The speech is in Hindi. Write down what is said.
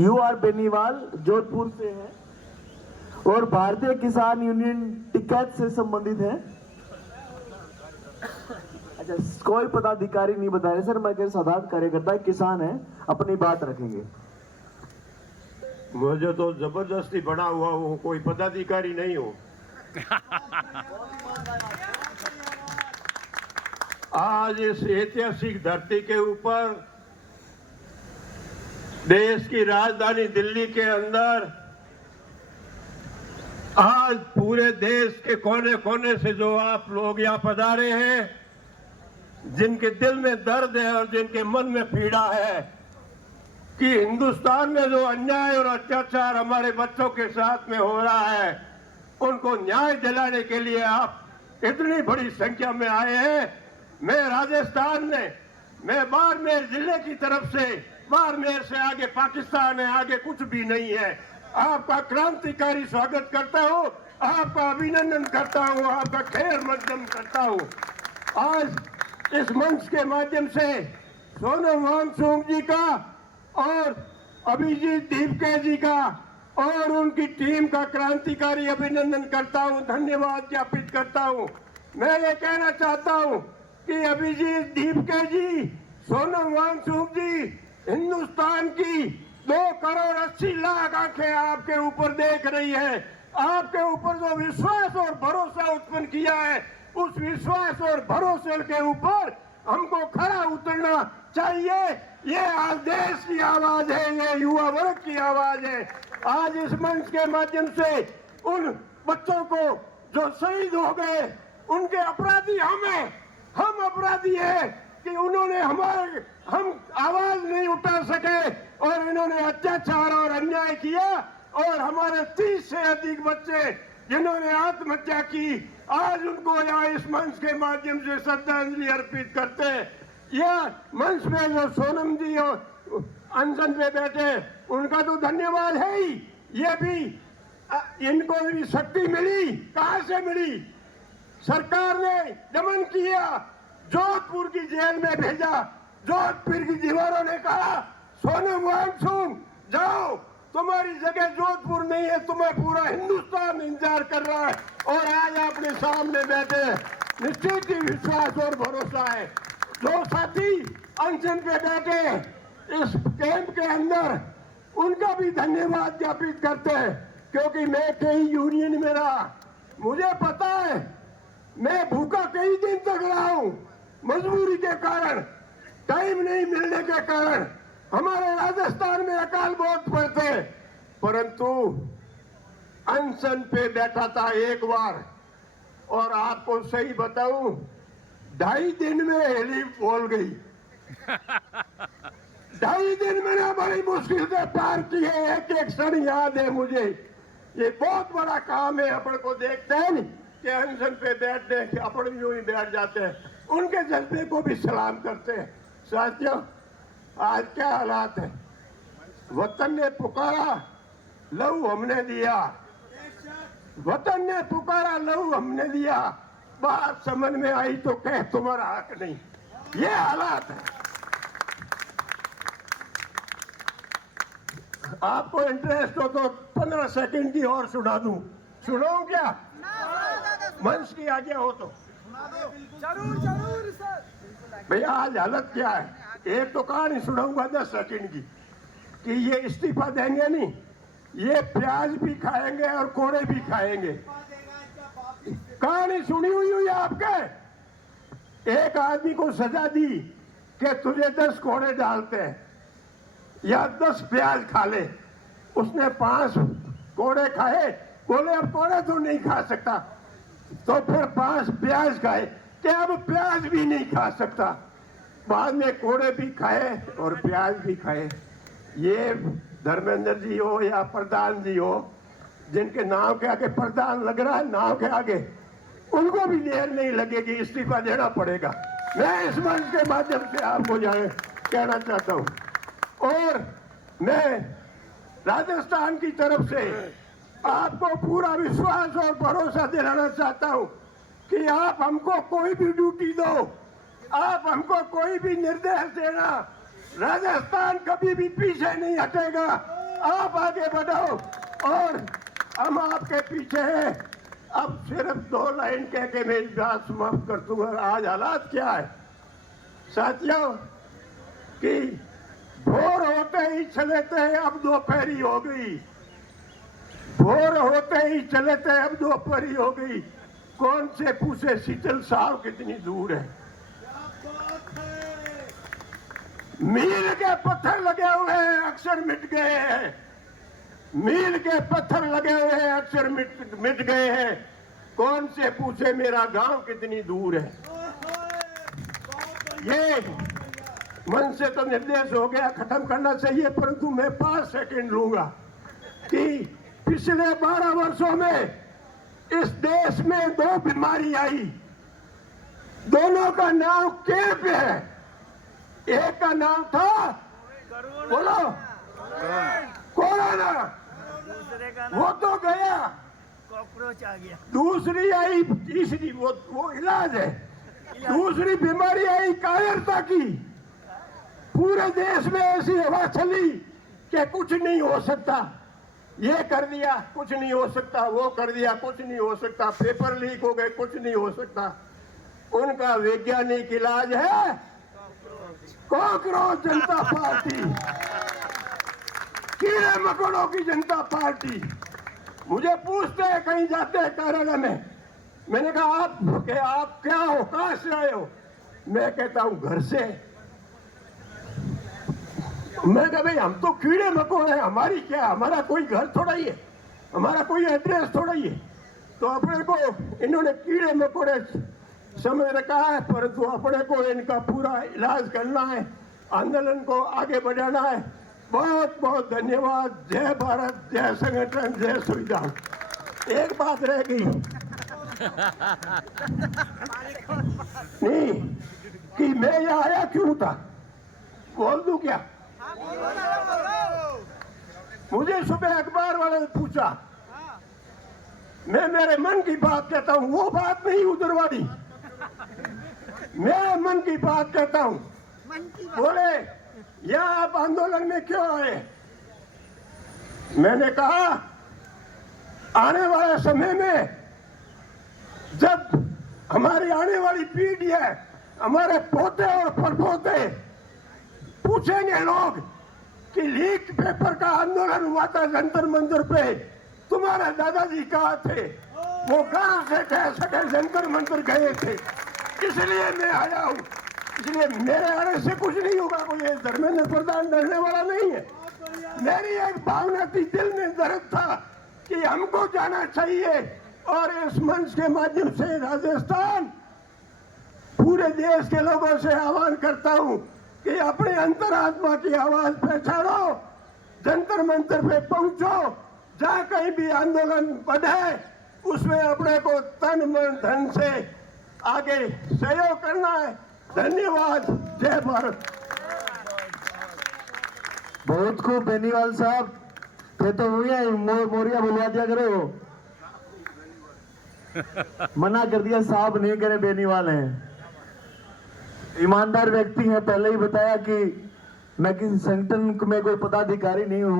UR बेनीवाल जोधपुर से है और भारतीय किसान यूनियन टिकैत से संबंधित है। अच्छा, कोई पदाधिकारी नहीं बता रहे सर, मैं साधारण कार्यकर्ता किसान है, अपनी बात रखेंगे। मुझे तो जबरदस्ती बना हुआ हूँ, कोई पदाधिकारी नहीं हूँ। आज इस ऐतिहासिक धरती के ऊपर देश की राजधानी दिल्ली के अंदर आज पूरे देश के कोने कोने से जो आप लोग यहाँ पधारे हैं, जिनके दिल में दर्द है और जिनके मन में पीड़ा है कि हिंदुस्तान में जो अन्याय और अत्याचार हमारे बच्चों के साथ में हो रहा है, उनको न्याय दिलाने के लिए आप इतनी बड़ी संख्या में आए हैं। मैं राजस्थान में, मैं बाड़मेर जिले की तरफ से, बाड़मेर से आगे पाकिस्तान है, आगे कुछ भी नहीं है, आपका क्रांतिकारी स्वागत करता हूँ, आपका अभिनंदन करता हूँ, आपका खैर मकदम करता हूँ। आज इस मंच के माध्यम से सोनम वांगचुक जी का और अभिजीत दीपके जी का और उनकी टीम का क्रांतिकारी अभिनंदन करता हूं, धन्यवाद ज्ञापित करता हूं। मैं ये कहना चाहता हूं कि अभिजीत दीपके जी, सोनम वांगचुक जी, हिंदुस्तान की 2,80,00,000 आंखें आपके ऊपर देख रही है। आपके ऊपर जो विश्वास और भरोसा उत्पन्न किया है, उस विश्वास और भरोसे के ऊपर हमको खरा उतरना चाहिए। ये आज देश की आवाज है, ये युवा वर्ग की आवाज है। आज इस मंच के माध्यम से उन बच्चों को जो शहीद हो गए, उनके अपराधी हम अपराधी हैं कि उन्होंने हम आवाज नहीं उठा सके और इन्होंने अत्याचार और अन्याय किया और हमारे 30 से अधिक बच्चे जिन्होंने आत्महत्या की, आज उनको यहाँ इस मंच के माध्यम से श्रद्धांजलि अर्पित करते हैं। यह मंच में जो सोनम जी और अनशन पे बैठे, उनका तो धन्यवाद है ही। ये भी इनको भी शक्ति मिली, कहां से मिली? सरकार ने दमन किया, जोधपुर की जेल में भेजा। जोधपुर की दीवारों ने कहा सोनम वांगचुक जाओ, तुम्हारी जगह जोधपुर नहीं है, तुम्हें पूरा हिंदुस्तान इंतजार कर रहा है। और आज आपने सामने बैठे, निश्चित ही विश्वास और भरोसा है। जो साथी अनशन पे बैठे इस कैंप के अंदर, उनका भी धन्यवाद ज्ञापित करते हैं, क्योंकि मैं कई यूनियन में रहा, मुझे पता है, मैं भूखा कई दिन तक रहा हूं, मजबूरी के कारण, टाइम नहीं मिलने के कारण। हमारे राजस्थान में अकाल बहुत पड़ते, परंतु अनशन पे बैठा था एक बार, और आपको सही बताऊं, 2.5 दिन में हेली बोल गई। 2.5 दिन मैंने बड़ी मुश्किल से पार की है, एक एक क्षण याद है मुझे। ये बहुत बड़ा काम है। अपन को देखते हैं नहीं कि अनशन पे बैठने के अपन यूं ही बैठ जाते हैं, उनके जज्बे को भी सलाम करते हैं। साथियों, आज क्या हालात है? वतन ने पुकारा, लहू हमने दिया। वतन ने पुकारा, लहू हमने दिया। बात समझ में आई तो कह तुम्हारा हक नहीं। ये हालात है। आपको इंटरेस्ट हो तो 15 सेकंड की और सुना दूं। सुनाऊं क्या? मंच की आज्ञा हो तो। जरूर सर। भैया आज हालत क्या है? एक तो कहानी सुनाऊंगा 10 सेकंड की कि ये इस्तीफा देंगे नहीं, ये प्याज भी खाएंगे और कोड़े भी खाएंगे। कहानी सुनी हुई है आपके? एक आदमी को सजा दी कि तुझे 10 कोड़े डालते हैं या 10 प्याज खा ले। उसने 5 कोड़े खाए, बोले अब कोड़े तो नहीं खा सकता, तो फिर 5 प्याज खाए कि अब प्याज भी नहीं खा सकता। बाद में कोड़े भी खाए और प्याज भी खाए। ये धर्मेंद्र जी हो या प्रधान जी हो, जिनके नाम के आगे प्रधान लग रहा है, नाम के आगे, उनको भी देर नहीं लगेगी, इस्तीफा देना पड़ेगा। मैं इस मंच के माध्यम से आपको कहना चाहता हूं। और मैं राजस्थान की तरफ से आपको पूरा विश्वास और भरोसा दिलाना चाहता हूं कि आप हमको कोई भी ड्यूटी दो, आप हमको कोई भी निर्देश देना, राजस्थान कभी भी पीछे नहीं हटेगा। आप आगे बढ़ो और हम आपके पीछे हैं। अब सिर्फ 2 लाइन कह के मेरी बात समाप्त कर दूंगा। आज हालात क्या है साथियों कि भोर होते ही चले थे, अब दोपहरी हो गई। भोर होते ही चले थे, अब दोपहरी हो गई। कौन से पूछे शीतल साहब कितनी दूर है। मील के पत्थर लगे हुए हैं, अक्षर मिट गए हैं। मील के पत्थर लगे हुए हैं, अक्षर मिट गए हैं। कौन से पूछे मेरा गांव कितनी दूर है। ये मन से तो निर्देश हो गया, खत्म करना चाहिए, परंतु मैं 5 सेकंड लूंगा कि पिछले 12 वर्षों में इस देश में 2 बीमारी आई। दोनों का नाम के पे है। एक का नाम था बोलो कोरोना, वो तो गया, कॉकरोच आ गया। दूसरी आई, तीसरी वो इलाज है। दूसरी बीमारी आई कायरता की। पूरे देश में ऐसी हवा चली कि कुछ नहीं हो सकता। ये कर दिया कुछ नहीं हो सकता, वो कर दिया कुछ नहीं हो सकता, पेपर लीक हो गए कुछ नहीं हो सकता। उनका वैज्ञानिक इलाज है कॉकरोच जनता पार्टी, कीड़े मकोड़ों की जनता पार्टी। मुझे पूछते हैं कहीं जाते हैं कार्यालय में, मैंने कहा आप क्या हो, कहां से आए हो। मैं कहता हूं घर से। मैं कहा भाई हम तो कीड़े मकोड़े हैं, हमारी क्या, हमारा कोई घर थोड़ा ही है, हमारा कोई एड्रेस थोड़ा ही है। तो अपने को इन्होंने कीड़े मकोड़े समझ रखा है, परंतु अपने को इनका पूरा इलाज करना है, आंदोलन को आगे बढ़ाना है। बहुत बहुत धन्यवाद। जय भारत, जय संगठन, जय संविधान। एक बात रह गई नहीं कि मैं यहाँ आया क्यों था, बोल दूं क्या। मुझे सुबह अखबार वाले ने पूछा, मैं मेरे मन की बात कहता हूँ, वो बात नहीं उधरवादी, मैं मन की बात कहता हूँ। बोले यहाँ आप आंदोलन में क्यों आए। मैंने कहा आने वाले समय में जब हमारी आने वाली पीढ़ी है, हमारे पोते और परपोते पूछेंगे लोग कि लीक पेपर का आंदोलन हुआ था जंतर मंतर पे, तुम्हारे दादाजी कहाँ थे, वो कहाँ से कह सके जंतर मंतर गए थे। इसलिए मैं आया हूँ। इसलिए मेरे आने से कुछ नहीं होगा, कोई धर्मेंद्र प्रधान डरने वाला नहीं है। मेरी एक भावना थी, दिल में दर्द था कि हमको जाना चाहिए। और इस मंच के माध्यम से राजस्थान पूरे देश के लोगों से आह्वान करता हूँ कि अपने अंतरात्मा की आवाज पहचानो, जंतर मंतर पे पहुंचो, जहाँ कहीं भी आंदोलन बढ़े उसमें अपने को तन मन धन से आगे सहयोग करना है। धन्यवाद। जय भारत। बहुत खूब बेनीवाल साहब, ये तो हुई है, मोरिया बुलवा दिया करो। मना कर दिया साहब नहीं करे, बेनीवाल हैं, ईमानदार व्यक्ति हैं। पहले ही बताया कि मैं किसी संगठन में कोई पदाधिकारी नहीं हूं।